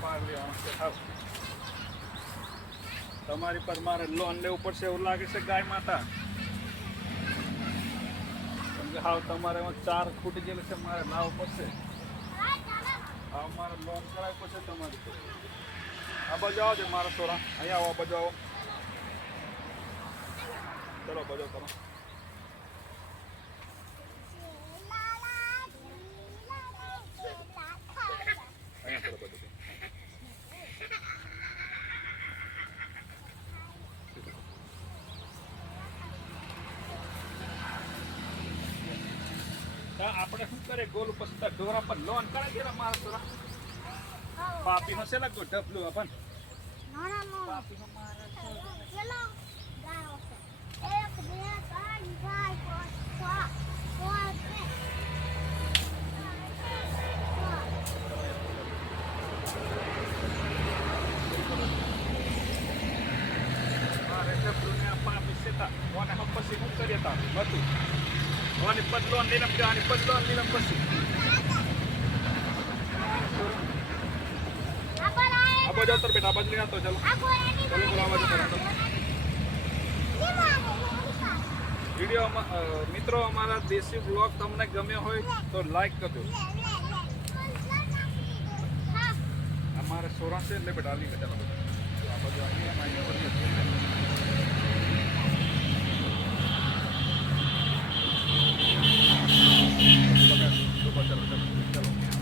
પાર લેવાનો છે થાવ તમારી પર મારે લોન લેવું પડશે એવું લાગે છે ગાય માતા કેમ કે હાવ તમારે 4 ખૂટી ગયેલું છે મારે લાવવું પડશે હા મારે લોન કરાવવી પડશે તમારી પર આ બાજુ આવો છે મારા છોરા અહીંયા આવો આ બાજુ આવો ચલો બાજુ કરો અહીંયા ચલો બાજુ આપણે શું કરે ગોલ ઉપર ઢોરા પર લોન કરે છે મારા છોરા પાપી નો છે લાગતો ઢપલું આપણ પાપી નો મારા ચલો ગાયો છે 1 2 3 4 5 મારે ઢપલું ને પાપી છે તા કોને હમ પછી શું કરીએ તા બધું કોની પર લોન લઈને આની પર લોન લઈને પછી આબો જાવ તર બેટા બાજુ લઈને આવતો ચલો ચલો બોલો આવાજ કરો વિડિયો મિત્રો અમારા દેશી બ્લોગ તમને ગમ્યો હોય તો લાઈક કરજો અમારે સોરા છે એટલે બેટા લી બેટા આ બાજુ આવીએ માઈને વળી ચલો ચલો ચલો